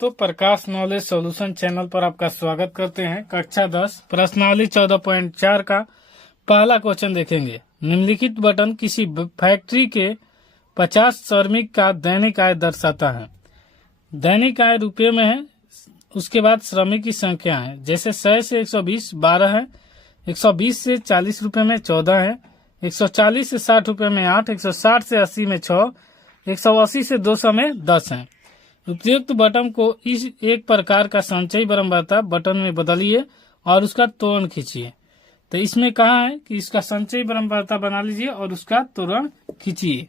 तो प्रकाश knowledge solution channel पर आपका स्वागत करते हैं। कक्षा 10 प्रश्नावली 14.4 का पहला क्वेश्चन देखेंगे। निम्नलिखित बटन किसी फैक्ट्री के 50 श्रमिक का दैनिक आय दर्शाता है। दैनिक आय रुपये में है, उसके बाद श्रमिक की संख्या है। जैसे 100 से 120 12 है, 120 से 40 रुपये में 14 है, 140 से 60 रुपये में 8, 160 से 80 में 6, 180 से 200 में 10 है। उपयुक्त बटन को इस एक प्रकार का संचयी बारंबारता बटन में बदलिए और उसका त्वरण खींचिए। तो इसमें कहा है कि इसका संचयी बारंबारता बना लीजिए और उसका त्वरण खींचिए।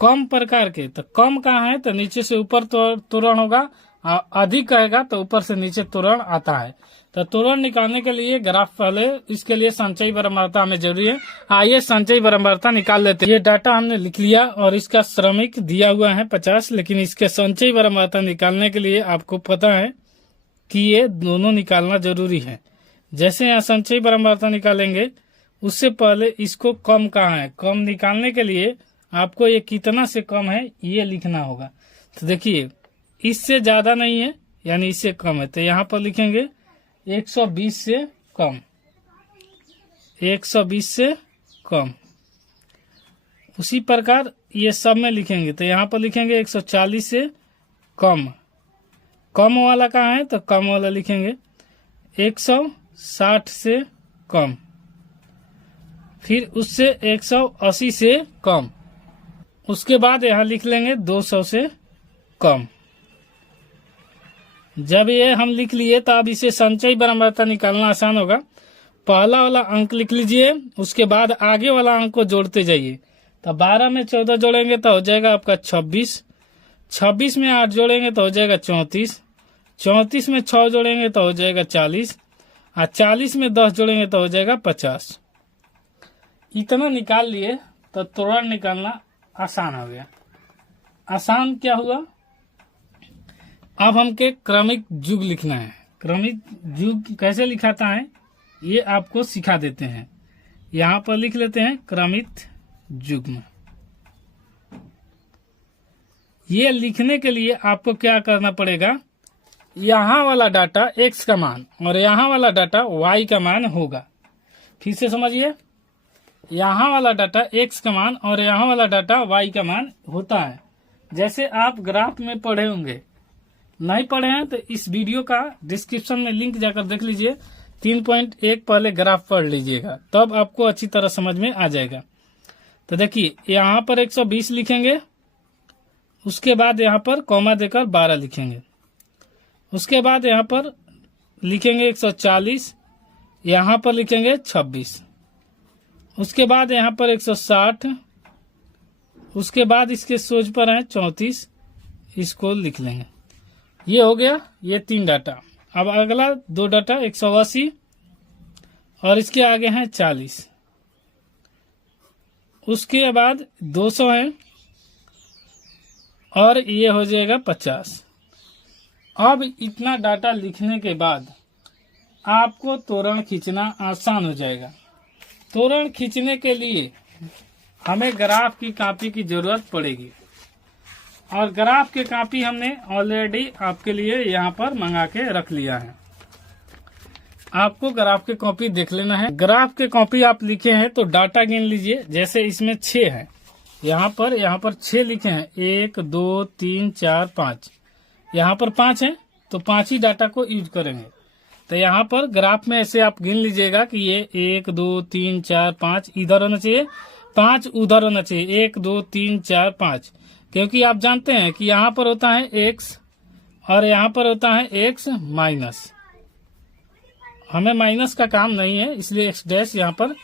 कम प्रकार के, तो कम कहाँ है तो नीचे से ऊपर त्वरण होगा, अधिक कहेगा तो ऊपर से नीचे त्वरण आता है। तो त्वरण निकालने के लिए ग्राफ पहले इसके लिए संचयी बारंबारता हमें जरूरी है। आइए संचयी बारंबारता निकाल लेते हैं। ये डाटा हमने लिख लिया और इसका श्रमिक दिया हुआ है 50, लेकिन इसके संचयी बारंबारता निकालने के लिए आपको पता है कि ये दोनों निकालना जरूरी है। जैसे यहाँ संचयी बारंबारता निकालेंगे उससे पहले इसको कम कहाँ है, कम निकालने के लिए आपको ये कितना से कम है ये लिखना होगा। तो देखिए इससे ज्यादा नहीं है यानी इससे कम है, तो यहाँ पर लिखेंगे 120 से कम, 120 से कम। उसी प्रकार ये सब में लिखेंगे तो यहाँ पर लिखेंगे 140 से कम। कम वाला कहाँ है तो कम वाला लिखेंगे 160 से कम, फिर उससे 180 से कम। उसके बाद यहाँ लिख लेंगे 200 से कम। जब ये हम लिख लिए तो अब इसे संचयी बारंबारता निकालना आसान होगा। पहला वाला अंक लिख लीजिए, उसके बाद आगे वाला अंक को जोड़ते जाइए। तो 12 में 14 जोड़ेंगे तो हो जाएगा आपका 26, 26 में 8 जोड़ेंगे तो हो जाएगा 34, 34 में 6 जोड़ेंगे तो हो जाएगा 40, और 40 में 10 जोड़ेंगे तो हो जाएगा 50। इतना निकाल लिए तो त्वरण निकालना आसान हो गया। आसान क्या हुआ, अब हमके क्रमिक युग लिखना है। क्रमिक युग कैसे लिखाता है ये आपको सिखा देते हैं। यहाँ पर लिख लेते हैं क्रमिक युग्म। ये लिखने के लिए आपको क्या करना पड़ेगा, यहाँ वाला डाटा x का मान और यहाँ वाला डाटा y का मान होगा। फिर से समझिए, यहाँ वाला डाटा x का मान और यहाँ वाला डाटा y का मान होता है। जैसे आप ग्राफ में पढ़े होंगे, नहीं पढ़े हैं तो इस वीडियो का डिस्क्रिप्शन में लिंक जाकर देख लीजिए। 3.1 पहले ग्राफ पढ़ लीजिएगा, तब आपको अच्छी तरह समझ में आ जाएगा। तो देखिए यहाँ पर 120 लिखेंगे, उसके बाद यहाँ पर कॉमा देकर 12 लिखेंगे, उसके बाद यहाँ पर लिखेंगे 140, यहाँ पर लिखेंगे 26, उसके बाद यहाँ पर 160, उसके बाद इसके सोच पर है 34, इसको लिख लेंगे। ये हो गया ये 3 डाटा। अब अगला 2 डाटा 180 और इसके आगे हैं 40, उसके बाद 200 है और ये हो जाएगा 50। अब इतना डाटा लिखने के बाद आपको त्वरण खींचना आसान हो जाएगा। त्वरण खींचने के लिए हमें ग्राफ की कॉपी की जरूरत पड़ेगी और ग्राफ के कॉपी हमने ऑलरेडी आपके लिए यहाँ पर मंगा के रख लिया है। आपको ग्राफ के कॉपी देख लेना है। ग्राफ के कॉपी आप लिखे हैं तो डाटा गिन लीजिए। जैसे इसमें 6 है, यहाँ पर 6 लिखे हैं, 1 2 3 4 5, यहाँ पर 5 है तो 5 ही डाटा को यूज करेंगे। तो यहाँ पर ग्राफ में ऐसे आप गिन लीजिएगा कि ये 1 2 3 4 5 इधर होना चाहिए, 5 उधर होना चाहिए, 1 2 3 4 5, क्योंकि आप जानते हैं कि यहाँ पर होता है x और यहाँ पर होता है x माइनस। हमें माइनस का काम नहीं है इसलिए x डैश यहाँ पर,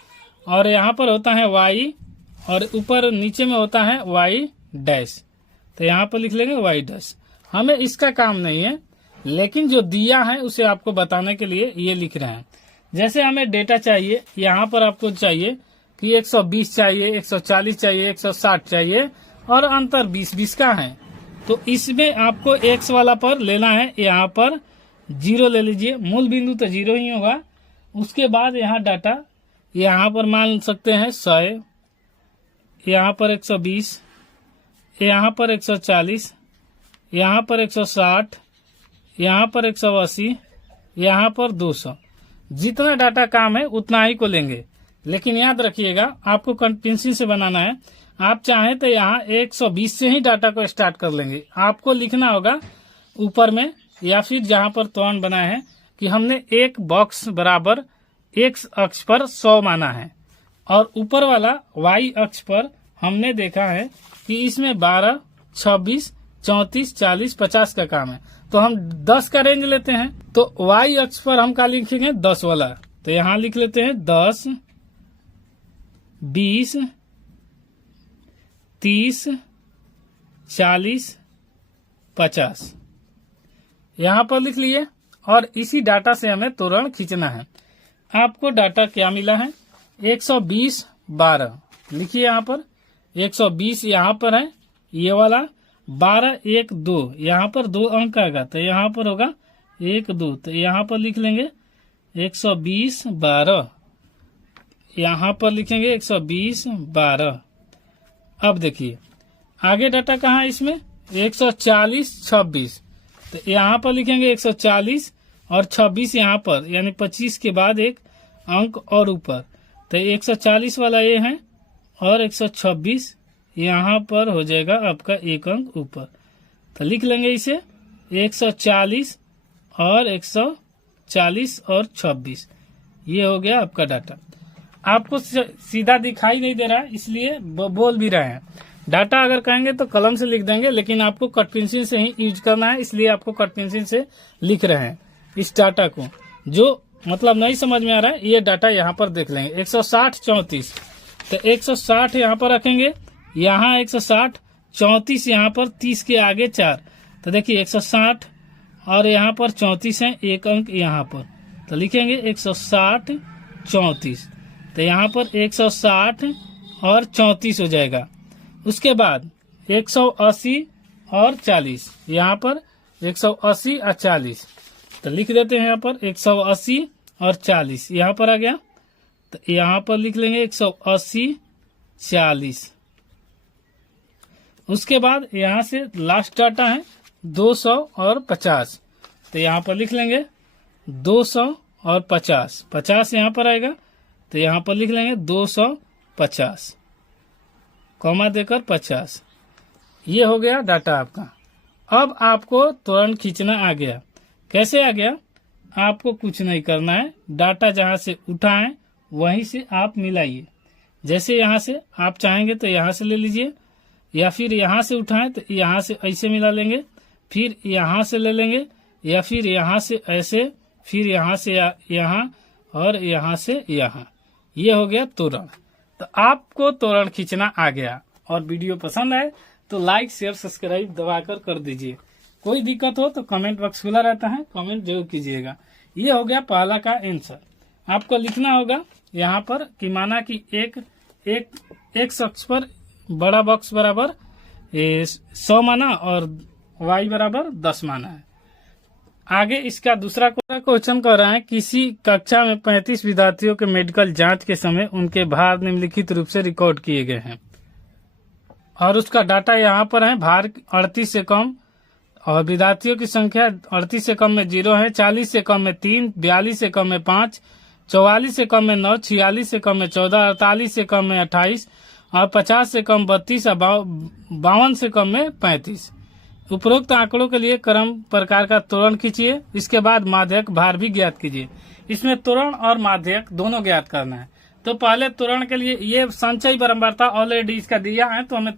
और यहाँ पर होता है y और ऊपर नीचे में होता है y डैश। तो यहाँ पर लिख लेंगे y डैश। हमें इसका काम नहीं है, लेकिन जो दिया है उसे आपको बताने के लिए ये लिख रहे हैं। जैसे हमें डेटा चाहिए, यहाँ पर आपको चाहिए कि 120 चाहिए, 140 चाहिए, 160 चाहिए और अंतर 20-20 का है, तो इसमें आपको x वाला पर लेना है। यहाँ पर 0 ले लीजिए, मूल बिंदु तो 0 ही होगा। उसके बाद यहाँ डाटा यहाँ पर मान सकते हैं 100, यहाँ पर 120, यहाँ पर 140, यहाँ पर 160, यहाँ पर 180, यहाँ पर 200। जितना डाटा काम है उतना ही को लेंगे, लेकिन याद रखिएगा आपको पेंसिल से बनाना है। आप चाहें तो यहाँ 120 से ही डाटा को स्टार्ट कर लेंगे। आपको लिखना होगा ऊपर में या फिर जहाँ पर त्वरण बनाए हैं कि हमने एक बॉक्स बराबर एक्स अक्ष पर 100 माना है, और ऊपर वाला वाई अक्ष पर हमने देखा है कि इसमें 12, 26, 34, 40, 50 का काम है, तो हम 10 का रेंज लेते हैं। तो वाई अक्ष पर हम क्या लिखेंगे? 10 वाला। तो यहाँ लिख लेते हैं 10, 20, 30, 40, 50 यहाँ पर लिख लिए। और इसी डाटा से हमें त्वरण खींचना है। आपको डाटा क्या मिला है? 120, 12 लिखिए यहाँ पर। 120 यहाँ पर है, ये वाला 12, 1, 2 यहाँ पर 2 अंक आएगा, तो यहाँ पर होगा 1, 2, तो यहाँ पर लिख लेंगे 120, 12। यहाँ पर लिखेंगे 120, 12। अब देखिए आगे डाटा कहाँ है इसमें? 140, 26, तो यहाँ पर लिखेंगे 140 और 26 यहाँ पर, यानी 25 के बाद एक अंक और ऊपर, तो 140 वाला ये है और 126 यहाँ पर हो जाएगा आपका एक अंक ऊपर। तो लिख लेंगे इसे 140 और 140 और 26, ये हो गया आपका डाटा। आपको सीधा दिखाई नहीं दे रहा है इसलिए बोल भी रहे हैं। डाटा अगर कहेंगे तो कलम से लिख देंगे, लेकिन आपको कट पेंसिल से ही यूज करना है, इसलिए आपको कट पेंसिल से लिख रहे हैं इस डाटा को। जो मतलब नहीं समझ में आ रहा है ये डाटा यहाँ पर देख लेंगे। 160, 34, तो 160 यहाँ पर रखेंगे, यहाँ 160, 34 यहाँ पर, 30 के आगे 4, तो देखिए 160 और यहाँ पर 34 है, एक अंक यहाँ पर, तो लिखेंगे 160, 34, तो यहाँ पर 160 और 34 हो जाएगा। उसके बाद 180 और 40, यहाँ पर 180 और 40, तो लिख देते हैं यहाँ पर 180 और 40 यहाँ पर आ गया, तो यहाँ पर लिख लेंगे 180, 40। उसके बाद यहाँ से लास्ट डाटा है 200 और 50, तो यहाँ पर लिख लेंगे 200 और 50, 50 यहाँ पर आएगा, तो यहाँ पर लिख लेंगे 250, कॉमा देकर 50। ये हो गया डाटा आपका। अब आपको त्वरण खींचना आ गया। कैसे आ गया? आपको कुछ नहीं करना है, डाटा जहाँ से उठाएं वहीं से आप मिलाइए। जैसे यहाँ से आप चाहेंगे तो यहाँ से ले लीजिए, या फिर यहाँ से उठाएं तो यहाँ से ऐसे मिला लेंगे, फिर यहाँ से ले लेंगे, या फिर यहाँ से ऐसे, फिर यहाँ से यहाँ और यहाँ से यहाँ। ये हो गया त्वरण। तो आपको त्वरण खींचना आ गया। और वीडियो पसंद आए तो लाइक, शेयर, सब्सक्राइब दबाकर कर दीजिए। कोई दिक्कत हो तो कमेंट बॉक्स खुला रहता है, कमेंट जरूर कीजिएगा। ये हो गया पहला का आंसर। आपको लिखना होगा यहाँ पर कि माना कि एक अक्ष पर बड़ा बॉक्स बराबर 100 माना और वाई बराबर 10 माना है। आगे इसका दूसरा क्वेश्चन कर रहा है, किसी कक्षा में 35 विद्यार्थियों के मेडिकल जांच के समय उनके भार निम्नलिखित रूप से रिकॉर्ड किए गए हैं, और उसका डाटा यहाँ पर है। भार 38 से कम, और विद्यार्थियों की संख्या 38 से कम में 0 है, 40 से कम में 3, 42 से कम में 5, 44 से कम में 9, 46 से कम में 14, 48 से कम में 28, और 50 से कम 32 और 52 से कम में 35। उपरोक्त आंकड़ों के लिए क्रम प्रकार का त्वरण खींचिए। इसके बाद माध्यक भार भी ज्ञात कीजिए। इसमें त्वरण और माध्यक दोनों ज्ञात करना है। तो पहले त्वरण के लिए ये संचयी बारंबारता ऑलरेडी इसका दिया है, तो हमें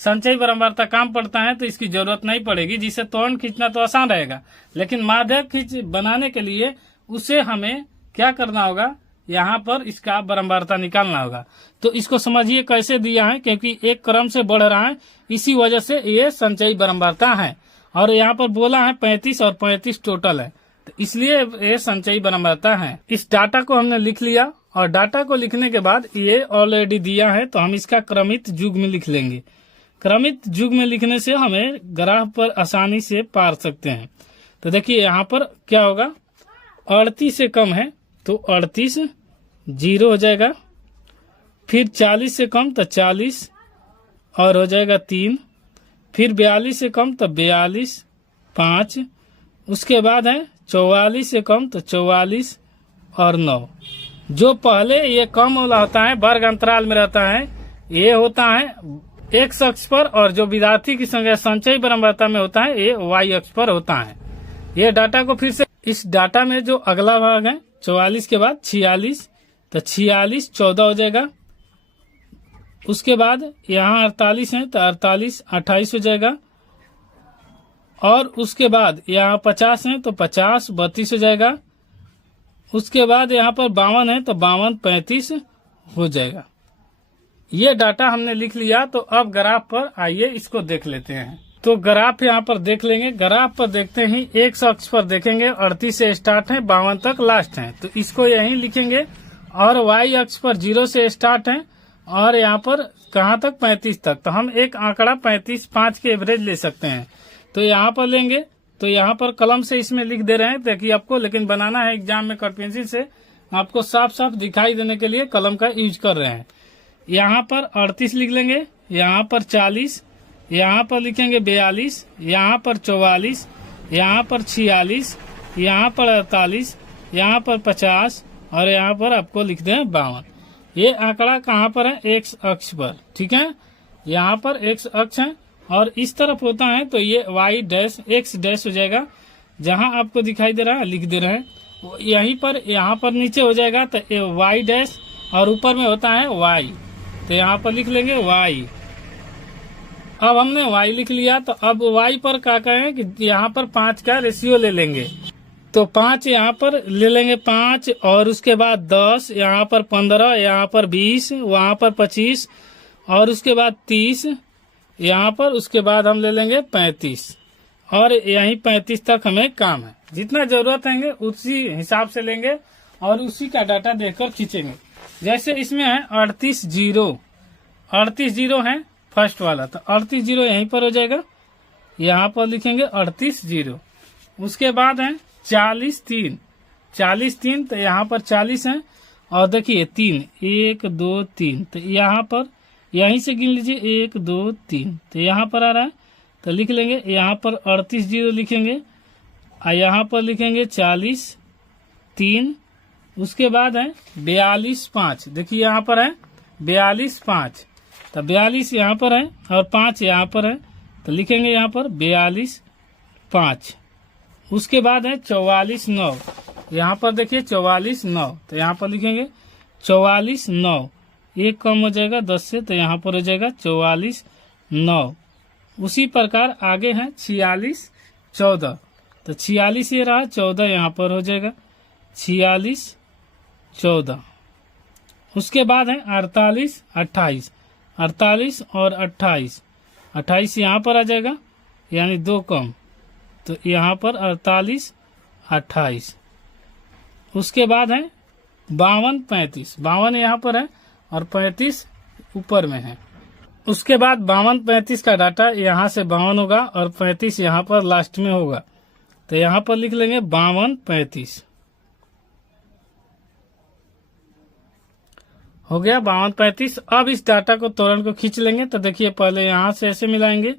संचयी बारंबारता काम पड़ता है तो इसकी जरूरत नहीं पड़ेगी, जिससे त्वरण खींचना तो आसान रहेगा। लेकिन माध्यक खींच बनाने के लिए उसे हमें क्या करना होगा, यहाँ पर इसका बारंबारता निकालना होगा। तो इसको समझिए कैसे दिया है, क्योंकि एक क्रम से बढ़ रहा है, इसी वजह से ये संचयी बारंबारता है। और यहाँ पर बोला है 35 और 35 टोटल है, तो इसलिए ये संचयी बारंबारता है। इस डाटा को हमने लिख लिया, और डाटा को लिखने के बाद ये ऑलरेडी दिया है, तो हम इसका क्रमित युग्म लिख लेंगे। क्रमित युग्म लिखने से हमें ग्राफ पर आसानी से पार सकते हैं। तो देखिए यहाँ पर क्या होगा, 38 से कम है तो 38 0 हो जाएगा, फिर 40 से कम तो 40 और हो जाएगा 3, फिर 42 से कम तो 42 5, उसके बाद है 44 से कम तो 44 और 9। जो पहले ये कम वाला होता है वर्ग अंतराल में रहता है, ये होता है एक्स अक्ष पर, और जो विद्यार्थी की संख्या संचयी बराबरता में होता है ये वाई अक्ष पर होता है। ये डाटा को फिर से इस डाटा में जो अगला भाग है 44 के बाद 46, तो 46 14 हो जाएगा। उसके बाद यहाँ 48 है तो 48 28 हो जाएगा। और उसके बाद यहाँ 50 है तो 50 32 हो जाएगा। उसके बाद यहाँ पर 52 है तो 52 35 हो जाएगा। ये डाटा हमने लिख लिया। तो अब ग्राफ पर आइए इसको देख लेते हैं। तो ग्राफ यहाँ पर देख लेंगे। ग्राफ पर देखते ही एक्स अक्ष पर देखेंगे 38 से स्टार्ट है 52 तक लास्ट है, तो इसको यहीं लिखेंगे। और वाई अक्ष पर 0 से स्टार्ट है और यहाँ पर कहाँ तक 35 तक, तो हम एक आंकड़ा 35 5 के एवरेज ले सकते हैं। तो यहाँ पर लेंगे, तो यहाँ पर कलम से इसमें लिख दे रहे हैं ताकि आपको लेकिन बनाना है एग्जाम में कट पेंसिल से, आपको साफ साफ दिखाई देने के लिए कलम का यूज कर रहे हैं। यहाँ पर 38 लिख लेंगे, यहाँ पर 40, यहाँ पर लिखेंगे 42, यहाँ पर 44, यहाँ पर 46, यहाँ पर 48, यहाँ पर 50 और यहाँ पर आपको लिख दें 52। ये आंकड़ा कहाँ पर है? एक्स अक्ष पर, ठीक है। यहाँ पर एक्स अक्ष है और इस तरफ होता है तो ये वाई डैश एक्स डैश हो जाएगा। जहाँ आपको दिखाई दे रहा है लिख दे रहे हैं यहीं पर, यहाँ पर नीचे हो जाएगा तो वाई डैश और ऊपर में होता है वाई, तो यहाँ पर लिख लेंगे वाई। अब हमने y लिख लिया, तो अब y पर क्या कहें कि यहाँ पर 5 का रेशियो ले लेंगे। तो 5 यहाँ पर ले लेंगे 5 और उसके बाद 10, यहाँ पर 15, यहाँ पर 20, वहाँ पर 25 और उसके बाद 30 यहाँ पर, उसके बाद हम ले लेंगे 35 और यहीं 35 तक हमें काम है। जितना जरूरत है उसी हिसाब से लेंगे और उसी का डाटा देखकर खींचेंगे। जैसे इसमें है 38 जीरो है फर्स्ट वाला, तो 38 जीरो यहीं पर हो जाएगा। यहाँ पर लिखेंगे 38 जीरो। उसके बाद है 40 3, तो यहाँ पर 40 है और देखिए 3 1 2 3, तो यहाँ पर यहीं से गिन लीजिए 1 2 3, तो यहाँ पर आ रहा है तो लिख लेंगे। यहाँ पर 38 जीरो लिखेंगे और यहाँ पर लिखेंगे 40 3। उसके बाद है 42 5, देखिए यहाँ पर है 42 5, तो 42 यहाँ पर है और 5 यहाँ पर है तो लिखेंगे यहाँ पर 42 5। उसके बाद है 44 9, यहाँ पर देखिए 44 9, तो यहाँ पर लिखेंगे 44 9, एक कम हो जाएगा 10 से तो यहाँ पर हो जाएगा 44 9। उसी प्रकार आगे है 46 14, तो 46 ये रहा, 14 यहाँ पर हो जाएगा 46 14। उसके बाद है 48 28, 48 और 28, 28 यहाँ पर आ जाएगा यानी 2 कम, तो यहाँ पर 48 28। उसके बाद है 52 35, 52 यहाँ पर है और 35 ऊपर में है। उसके बाद 52 35 का डाटा यहाँ से 52 होगा और 35 यहाँ पर लास्ट में होगा, तो यहाँ पर लिख लेंगे 52 35। हो गया 52 35। अब इस डाटा को त्वरण को खींच लेंगे, तो देखिए पहले यहाँ से ऐसे मिलाएंगे,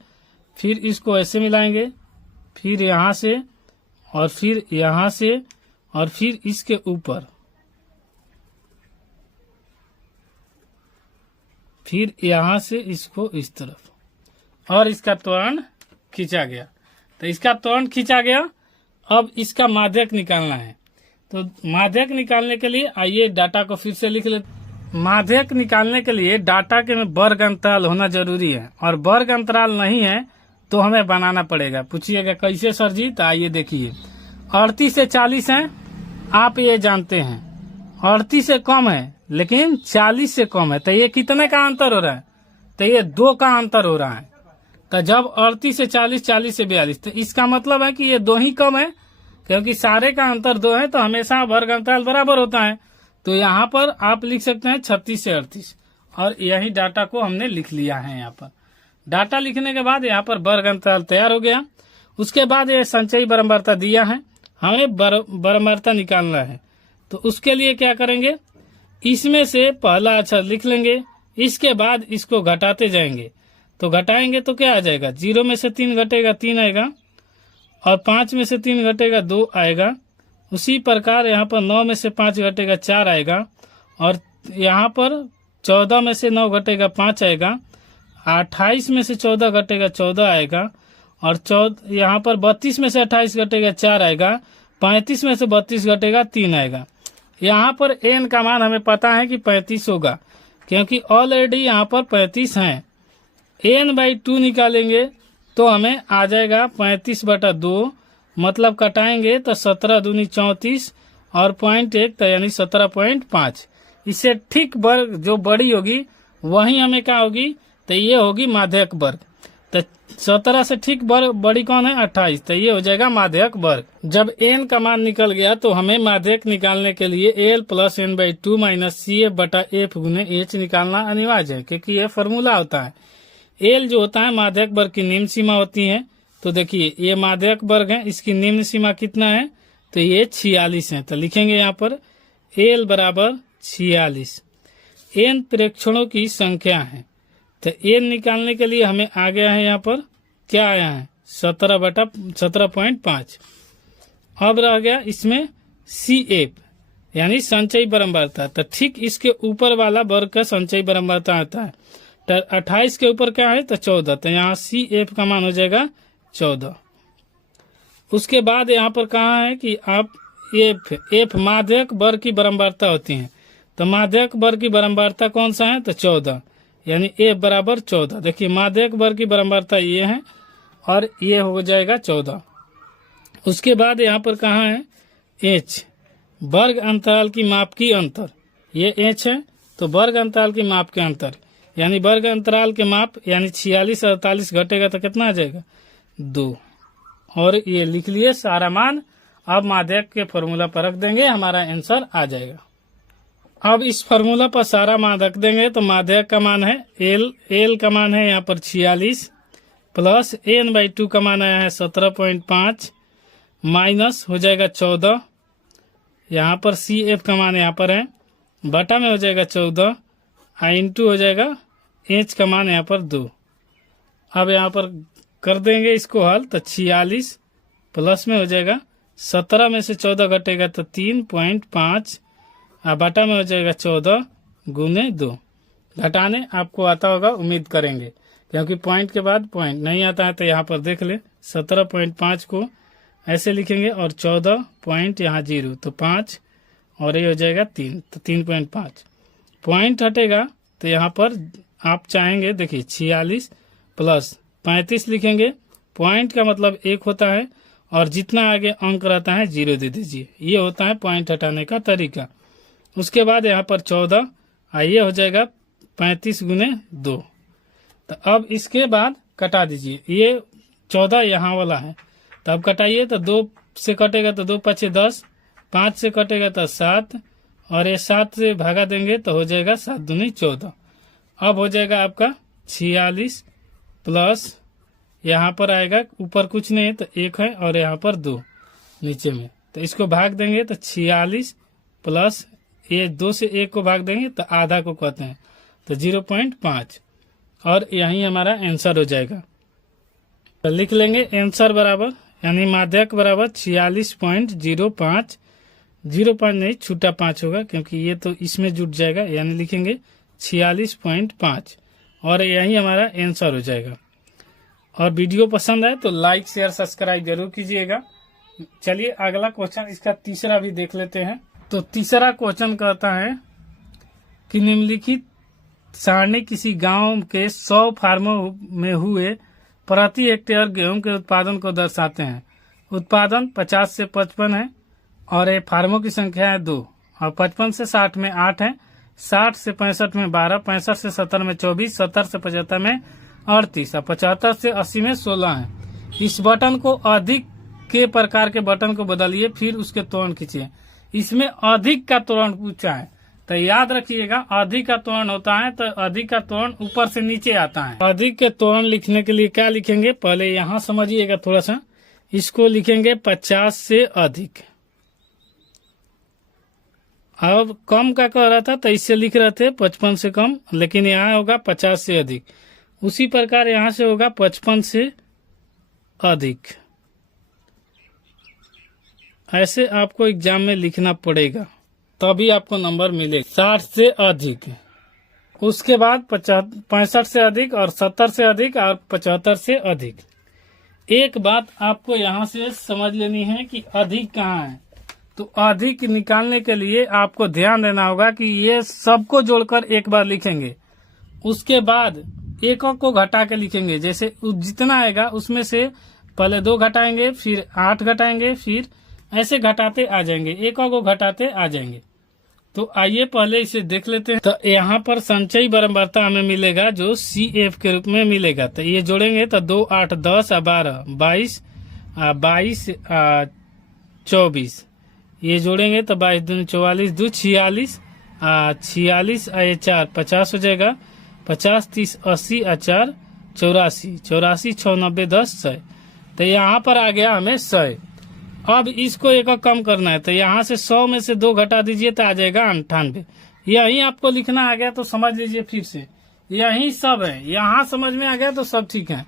फिर इसको ऐसे मिलाएंगे, फिर यहाँ से और फिर यहाँ से और फिर इसके ऊपर, फिर यहाँ से इसको इस तरफ और इसका त्वरण खींचा गया। तो इसका त्वरण खींचा गया। अब इसका माध्यक निकालना है, तो माध्यक निकालने के लिए आइए डाटा को फिर से लिख लेते। माध्यक निकालने के लिए डाटा के में वर्ग अंतराल होना जरूरी है और वर्ग अंतराल नहीं है तो हमें बनाना पड़ेगा। पूछिएगा कैसे सर जी, तो आइए देखिए 38 से 40 है, आप ये जानते हैं 38 से कम है लेकिन 40 से कम है, तो ये कितने का अंतर हो रहा है? तो ये 2 का अंतर हो रहा है। तो जब 38 से 40, 40 से 42, तो इसका मतलब है कि ये 2 ही कम है, क्योंकि सारे का अंतर 2 है तो हमेशा वर्ग अंतराल बराबर होता है। तो यहाँ पर आप लिख सकते हैं 36 से 38 और यही डाटा को हमने लिख लिया है। यहाँ पर डाटा लिखने के बाद यहाँ पर वर्ग अंतराल तैयार हो गया। उसके बाद ये संचयी बराबरता दिया है, हमें बराबरता निकालना है। तो उसके लिए क्या करेंगे, इसमें से पहला अक्षर लिख लेंगे, इसके बाद इसको घटाते जाएंगे। तो घटाएंगे तो क्या आ जाएगा, 0 में से 3 घटेगा 3 आएगा और 5 में से 3 घटेगा 2 आएगा। उसी प्रकार यहाँ पर 9 में से 5 घटेगा 4 आएगा, और यहाँ पर 14 में से 9 घटेगा 5 आएगा, 28 में से 14 घटेगा 14 आएगा, और यहाँ पर 32 में से 28 घटेगा 4 आएगा, 35 में से 32 घटेगा 3 आएगा। यहाँ पर n का मान हमें पता है कि 35 होगा, क्योंकि ऑलरेडी यहाँ पर 35 हैं। n/2 निकालेंगे तो हमें आ जाएगा 35/2, मतलब कटाएंगे तो 17 दूनी 34 और 0.1 तो यानी 17.5। इससे ठीक वर्ग जो बड़ी होगी वही हमें क्या होगी, तो ये होगी माध्यक वर्ग। तो 17 से ठीक बड़ी कौन है, 28, तो ये हो जाएगा माध्यक वर्ग। जब n का मान निकल गया तो हमें माध्यक निकालने के लिए l + n/2 - CF/f गुने h निकालना अनिवार्य है, क्योंकि ये फॉर्मूला होता है। l जो होता है माध्यक वर्ग की निम्न सीमा होती है। तो देखिए ये माध्यक वर्ग है, इसकी निम्न सीमा कितना है, तो ये 46 है। तो लिखेंगे यहाँ पर l = 46। n प्रेक्षणों की संख्या है, तो n निकालने के लिए हमें आ गया है यहाँ पर क्या आया है, 17/17.5। अब रह गया इसमें CF यानी संचयी बारंबारता। तो ठीक इसके ऊपर वाला वर्ग का संचयी बारंबारता आता है। तो 28 के ऊपर क्या है, तो 14, तो यहाँ CF का मान हो जाएगा 14। उसके बाद यहाँ पर कहा है कि आप F माध्यक वर्ग की बारंबारता होती है। तो माध्यक वर्ग की बारंबारता कौन सा है, तो 14, यानी F = 14। देखिए माध्यक वर्ग की बारंबारता ये है और ये हो जाएगा 14। उसके बाद यहाँ पर कहाँ है H, वर्ग अंतराल की माप की अंतर। ये H है, तो वर्ग अंतराल की माप के अंतर यानी वर्ग अंतराल के माप यानी 46 और 48 घटेगा तो कितना आ जाएगा, 2। और ये लिख लिए सारा मान। अब माध्यक के फॉर्मूला पर रख देंगे, हमारा आंसर आ जाएगा। अब इस फॉर्मूला पर सारा मान रख देंगे तो माध्यक का मान है l का मान है यहाँ पर 46 प्लस n/2 का मान आया है 17.5 माइनस हो जाएगा 14। यहाँ पर CF का मान यहाँ पर है, बटा में हो जाएगा 14 इंटू हो जाएगा h का मान यहाँ पर 2। अब यहाँ पर कर देंगे इसको हल, तो 46 प्लस में हो जाएगा 17 में से 14 घटेगा तो 3.5 बटा में हो जाएगा 14 गुने 2। घटाने आपको आता होगा उम्मीद करेंगे, क्योंकि पॉइंट के बाद पॉइंट नहीं आता है। तो यहाँ पर देख ले 17.5 को ऐसे लिखेंगे और 14 पॉइंट यहाँ 0 तो 5 और ये हो जाएगा 3 तो 3.5 पॉइंट हटेगा। तो यहाँ पर आप चाहेंगे देखिए 46 प्लस 35 लिखेंगे, पॉइंट का मतलब 1 होता है और जितना आगे अंक रहता है 0 दे दीजिए। ये होता है पॉइंट हटाने का तरीका। उसके बाद यहाँ पर 14 ये हो जाएगा 35 गुने 2। तो अब इसके बाद कटा दीजिए, ये 14 यहाँ वाला है, तो अब कटाइए तो 2 से कटेगा तो 2 × 5 = 10, 5 से कटेगा तो 7 और ये 7 से भागा देंगे तो हो जाएगा 7 दूनी 14। अब हो जाएगा आपका 46 प्लस यहाँ पर आएगा ऊपर कुछ नहीं है तो 1 है और यहाँ पर 2 नीचे में, तो इसको भाग देंगे तो 46 प्लस ये 2 से 1 को भाग देंगे तो आधा को कहते हैं तो 0.5 और यही हमारा आंसर हो जाएगा। तो लिख लेंगे आंसर बराबर यानी माध्यक बराबर 46.05, 0 नहीं छूटा 5 होगा क्योंकि ये तो इसमें जुट जाएगा, यानी लिखेंगे 46.5 और यही हमारा आंसर हो जाएगा। और वीडियो पसंद आए तो लाइक शेयर सब्सक्राइब जरूर कीजिएगा। चलिए अगला क्वेश्चन इसका तीसरा भी देख लेते हैं। तो तीसरा क्वेश्चन कहता है कि निम्नलिखित सारणी किसी गांव के 100 फार्मों में हुए प्रति हेक्टेयर गेहूं के उत्पादन को दर्शाते हैं। उत्पादन 50 से 55 है और ये फार्मों की संख्या है 2 और 55 से 60 में 8 है, 60 से 65 में 12, 65 से 70 में 24, 70 से 75 में 38 और 75 से 80 में 16 है। इस बटन को अधिक के प्रकार के बटन को बदलिए फिर उसके त्वरण खींचिए। इसमें अधिक का त्वरण पूछा है तो याद रखिएगा अधिक का त्वरण होता है तो अधिक का त्वरण ऊपर से नीचे आता है। अधिक के त्वरण लिखने के लिए क्या लिखेंगे, पहले यहाँ समझिएगा थोड़ा सा, इसको लिखेंगे 50 से अधिक। अब कम का कह रहा था तो इससे लिख रहे थे 55 से कम, लेकिन यहाँ होगा 50 से अधिक। उसी प्रकार यहाँ से होगा 55 से अधिक। ऐसे आपको एग्जाम में लिखना पड़ेगा, तभी आपको नंबर मिलेगा। 60 से अधिक, उसके बाद 65 से अधिक और 70 से अधिक और 75 से अधिक। एक बात आपको यहाँ से समझ लेनी है कि अधिक कहाँ है। तो अधिक निकालने के लिए आपको ध्यान देना होगा कि ये सबको जोड़कर एक बार लिखेंगे, उसके बाद एक को घटा के लिखेंगे। जैसे जितना आएगा उसमें से पहले 2 घटाएंगे, फिर 8 घटाएंगे, फिर ऐसे घटाते आ जाएंगे, एक को घटाते आ जाएंगे। तो आइए पहले इसे देख लेते हैं। तो यहाँ पर संचयी बारंबारता हमें मिलेगा जो CF के रूप में मिलेगा। तो ये जोड़ेंगे तो 2 8 10 12 22 22 24, ये जोड़ेंगे तो 22 दूनी 44 2 46 46 ये 4 50 हो जाएगा। 50 30 80 4 84 84 6 90 10 100। तो यहाँ पर आ गया हमें 100। अब इसको एक कम करना है, तो यहाँ से 100 में से 2 घटा दीजिए तो आ जाएगा 98। यही आपको लिखना आ गया तो समझ लीजिए फिर से, यही सब है। यहाँ समझ में आ गया तो सब ठीक है।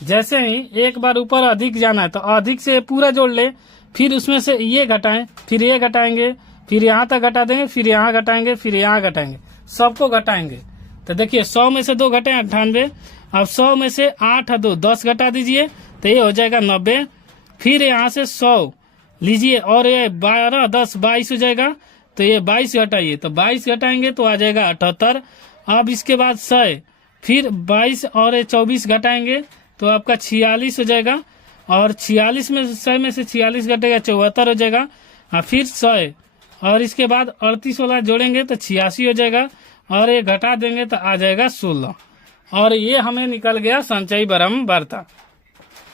जैसे ही एक बार ऊपर अधिक जाना है तो अधिक से पूरा जोड़ ले, फिर उसमें से ये घटाएं, फिर ये घटाएंगे, फिर यहाँ तक घटा देंगे, फिर यहाँ घटाएंगे, फिर यहाँ घटाएंगे, सबको घटाएंगे। तो देखिए 100 में से 2 घटे 98। अब 100 में से 8 2 10 घटा दीजिए तो ये हो जाएगा 90। फिर यहाँ से 100 लीजिए और ये 12 10 22 हो जाएगा। तो ये 22 घटाइए तो 22 घटाएंगे तो आ जाएगा 78। अब इसके बाद 100, फिर 22 और 24 घटाएंगे तो आपका 46 हो जाएगा। और 46 में 100 में से 46 घटेगा 74 हो जाएगा। फिर 100 और इसके बाद 38 वाला जोड़ेंगे तो 86 हो जाएगा और ये घटा देंगे तो आ जाएगा 16। और ये हमें निकल गया संचयी बारंबारता।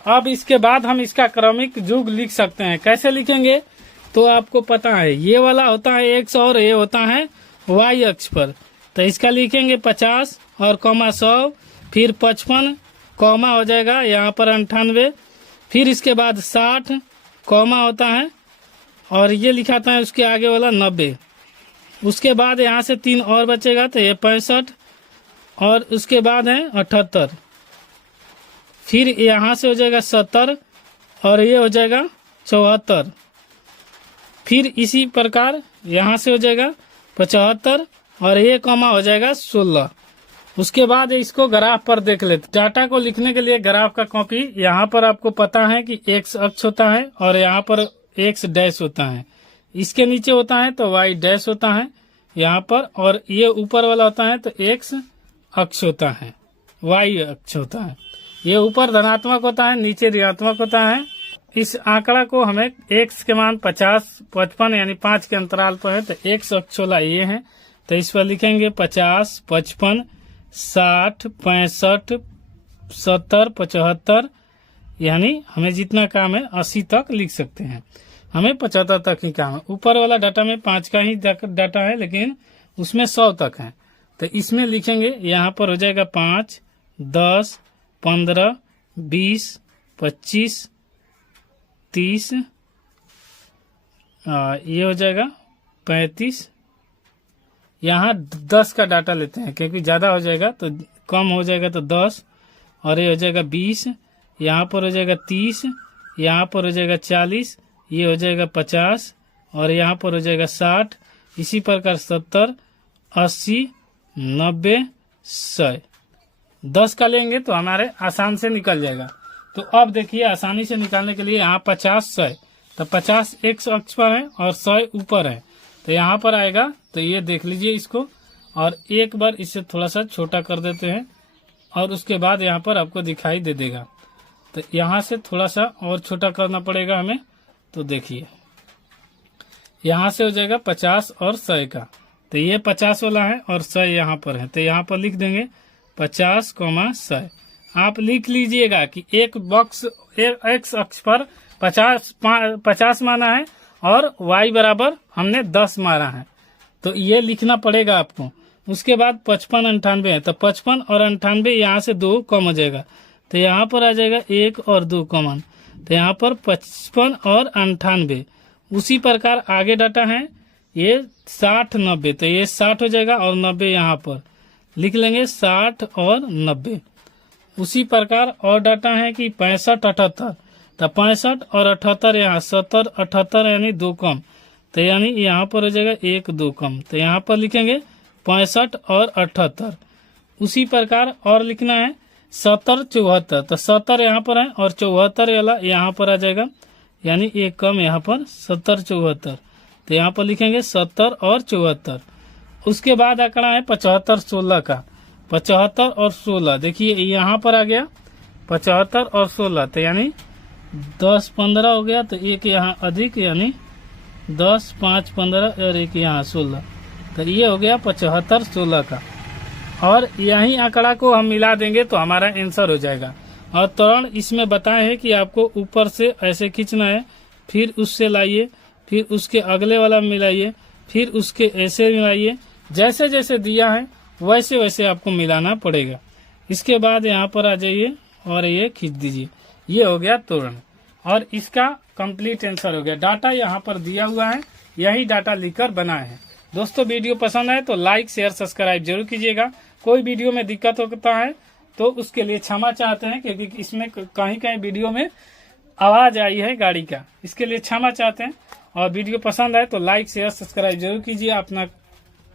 अब इसके बाद हम इसका क्रमिक युग लिख सकते हैं। कैसे लिखेंगे तो आपको पता है, ये वाला होता है x और ये होता है y अक्ष पर। तो इसका लिखेंगे 50 और कॉमा 100, फिर 55 कॉमा हो जाएगा यहाँ पर 98, फिर इसके बाद 60 कॉमा होता है और ये लिखाता है उसके आगे वाला 90। उसके बाद यहाँ से 3 और बचेगा तो ये 65 और उसके बाद है 78, फिर यहाँ से हो जाएगा 70 और ये हो जाएगा 74, फिर इसी प्रकार यहाँ से हो जाएगा 75 और ये कॉमा हो जाएगा 16। उसके बाद इसको ग्राफ पर देख लेते। डाटा को लिखने के लिए ग्राफ का कॉपी, यहाँ पर आपको पता है कि x अक्ष होता है और यहाँ पर x डैश होता है, इसके नीचे होता है तो y डैश होता है यहाँ पर, और ये ऊपर वाला होता है तो x अक्ष होता है, y अक्ष होता है। ये ऊपर धनात्मक होता है, नीचे ऋणात्मक होता है। इस आंकड़ा को हमें x के मान 50 55 यानी 5 के अंतराल पर है तो x अक्ष वाला ये है। तो इस पर लिखेंगे 50 55 60 65 70 75, यानी हमें जितना काम है 80 तक लिख सकते हैं। हमें 75 तक ही काम है। ऊपर वाला डाटा में 5 का ही डाटा है लेकिन उसमें 100 तक है। तो इसमें लिखेंगे, यहाँ पर हो जाएगा 5 10 15 20 25 30, ये हो जाएगा 35। यहाँ 10 का डाटा लेते हैं क्योंकि ज़्यादा हो जाएगा तो कम हो जाएगा तो 10, और ये हो जाएगा 20, यहाँ पर हो जाएगा 30, यहाँ पर हो जाएगा 40, ये हो जाएगा 50 और यहाँ पर हो जाएगा 60। इसी प्रकार 70 80 90 100। 10 का लेंगे तो हमारे आसान से निकल जाएगा। तो अब देखिए आसानी से निकालने के लिए यहाँ 50 100, तो 50 x अक्ष पर है और 100 ऊपर है तो यहाँ पर आएगा। तो ये देख लीजिए इसको, और एक बार इसे थोड़ा सा छोटा कर देते हैं और उसके बाद यहाँ पर आपको दिखाई दे देगा। तो यहाँ से थोड़ा सा और छोटा करना पड़ेगा हमें। तो देखिए यहाँ से हो जाएगा 50 और 100 का, तो ये 50 वाला है और 100 यहाँ पर है। तो यहाँ पर लिख देंगे 50 100। आप लिख लीजिएगा कि एक बॉक्स x अक्ष पर 50 माना है और y बराबर हमने 10 मारा है, तो ये लिखना पड़ेगा आपको। उसके बाद 55 98 है तो 55 और 98 यहाँ से 2 कम हो जाएगा तो यहाँ पर आ जाएगा 1 और 2 कॉमन, तो यहाँ पर 55 और 98। उसी प्रकार आगे डाटा है ये 60 90, तो ये 60 हो जाएगा और 90 यहाँ पर लिख लेंगे 60 और 90। उसी प्रकार और डाटा है कि 65 78, तो 65 और 78 यहाँ 70 78 यानी 2 कम, तो यानी यहाँ पर हो जाएगा 1 2 कम, तो यहाँ पर लिखेंगे 65 और 78। उसी प्रकार और लिखना है 70 74, तो 70 यहाँ पर है और 74 वाला यहाँ पर आ जाएगा, यानी 1 कम यहाँ पर 70 74, तो यहाँ पर लिखेंगे 70 और 74। उसके बाद आंकड़ा है 75 16 का, 75 और 16, देखिए यहाँ पर आ गया 75 और 16, तो यानी 10 15 हो गया, तो एक यहाँ अधिक यानी 10 5 15 और एक यहाँ 16, तो ये हो गया 75 16 का। और यही आंकड़ा को हम मिला देंगे तो हमारा आंसर हो जाएगा। और त्वरण इसमें बताए हैं कि आपको ऊपर से ऐसे खींचना है, फिर उससे लाइए, फिर उसके अगले वाला मिलाइए, फिर उसके ऐसे मिलाइए, जैसे जैसे दिया है वैसे वैसे आपको मिलाना पड़ेगा। इसके बाद यहाँ पर आ जाइए और ये खींच दीजिए, ये हो गया त्वरण और इसका कंप्लीट आंसर हो गया। डाटा यहाँ पर दिया हुआ है, यही डाटा लिखकर बनाए हैं। दोस्तों वीडियो पसंद आए तो लाइक शेयर सब्सक्राइब जरूर कीजिएगा। कोई वीडियो में दिक्कत होता है तो उसके लिए क्षमा चाहते हैं, क्योंकि इसमें कहीं कहीं वीडियो में आवाज आई है गाड़ी का, इसके लिए क्षमा चाहते हैं। और वीडियो पसंद आए तो लाइक शेयर सब्सक्राइब जरूर कीजिए, अपना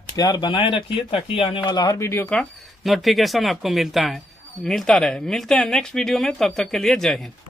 प्यार बनाए रखिए ताकि आने वाला हर वीडियो का नोटिफिकेशन आपको मिलता रहे। मिलते हैं नेक्स्ट वीडियो में, तब तक के लिए जय हिंद।